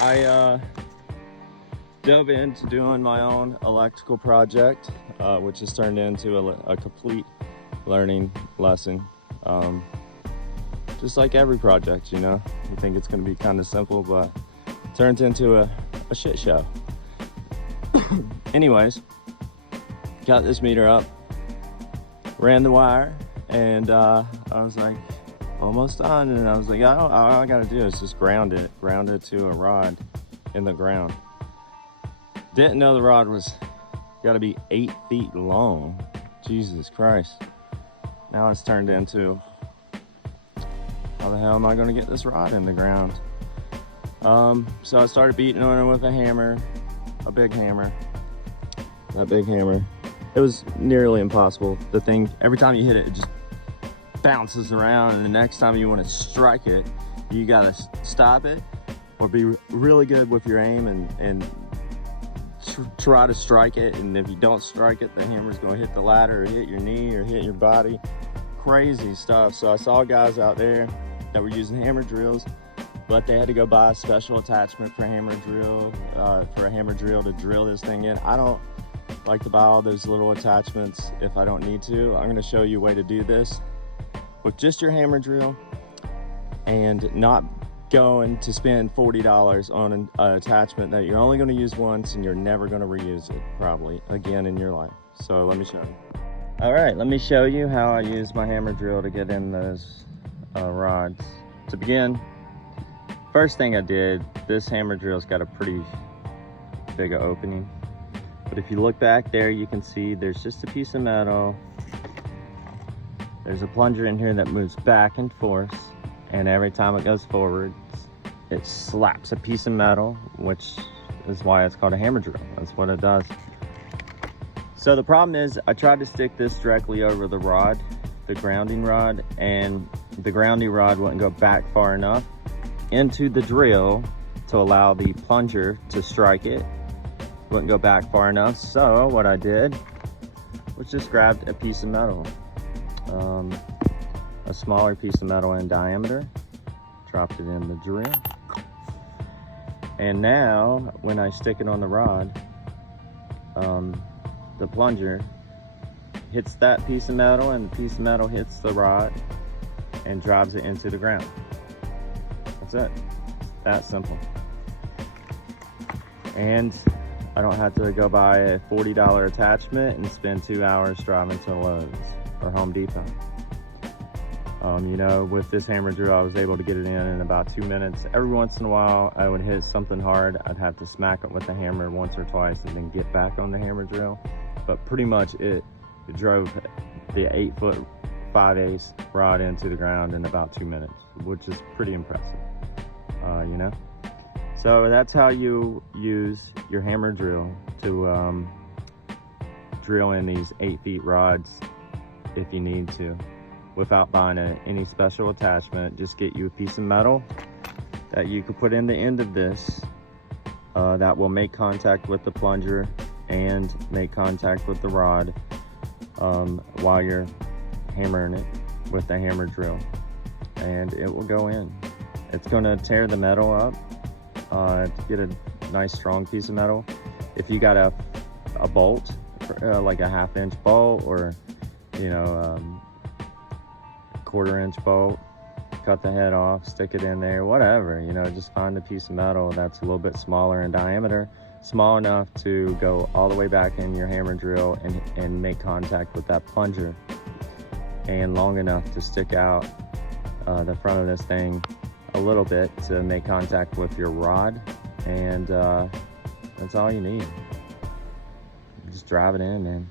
I dove into doing my own electrical project, which has turned into a complete learning lesson. Just like every project, you know, you think it's going to be kind of simple, but it turns into a shit show. Anyways, got this meter up, ran the wire, and I was like, almost done. And I was like, all I gotta do is just ground it to a rod in the ground. Didn't know the rod was gotta be 8 feet long. Jesus Christ. Now it's turned into, how the hell am I gonna get this rod in the ground? So I started beating on it with a hammer, a big hammer. That big hammer. It was nearly impossible. The thing, every time you hit it, it just bounces around, and the next time you want to strike it, you gotta stop it or be really good with your aim and try to strike it. And if you don't strike it, the hammer's gonna hit the ladder or hit your knee or hit your body. Crazy stuff. So I saw guys out there that were using hammer drills, but they had to go buy a special attachment for a hammer drill, to drill this thing in. I don't like to buy all those little attachments if I don't need to. I'm gonna show you a way to do this with just your hammer drill and not going to spend $40 on an attachment that you're only going to use once and you're never going to reuse it probably again in your life. So let me show you. All right, let me show you how I use my hammer drill to get in those rods. To begin, first thing I did, this hammer drill's got a pretty big opening, but if you look back there, you can see there's just a piece of metal. There's a plunger in here that moves back and forth, and every time it goes forward, it slaps a piece of metal, which is why it's called a hammer drill. That's what it does. So the problem is, I tried to stick this directly over the rod, the grounding rod, and the grounding rod wouldn't go back far enough into the drill to allow the plunger to strike it. Wouldn't go back far enough. So what I did was just grabbed a piece of metal. A smaller piece of metal in diameter, dropped it in the drill, and now when I stick it on the rod, the plunger hits that piece of metal, and the piece of metal hits the rod and drives it into the ground. That's it. That simple. And I don't have to go buy a $40 attachment and spend 2 hours driving to Lowe's or Home Depot. You know, with this hammer drill, I was able to get it in about 2 minutes. Every once in a while, I would hit something hard. I'd have to smack it with the hammer once or twice and then get back on the hammer drill. But pretty much it drove the 8-foot 5/8 rod into the ground in about 2 minutes, which is pretty impressive, you know? So that's how you use your hammer drill to drill in these 8 feet rods if you need to, without buying any special attachment. Just get you a piece of metal that you could put in the end of this that will make contact with the plunger and make contact with the rod while you're hammering it with the hammer drill, and it will go in. It's going to tear the metal up to get a nice strong piece of metal. If you got a bolt, like a 1/2 inch bolt, or you know, 1/4 inch bolt, cut the head off, stick it in there, whatever, you know, just find a piece of metal that's a little bit smaller in diameter, small enough to go all the way back in your hammer drill and make contact with that plunger, and long enough to stick out the front of this thing a little bit to make contact with your rod, and that's all you need. Just drive it in, man.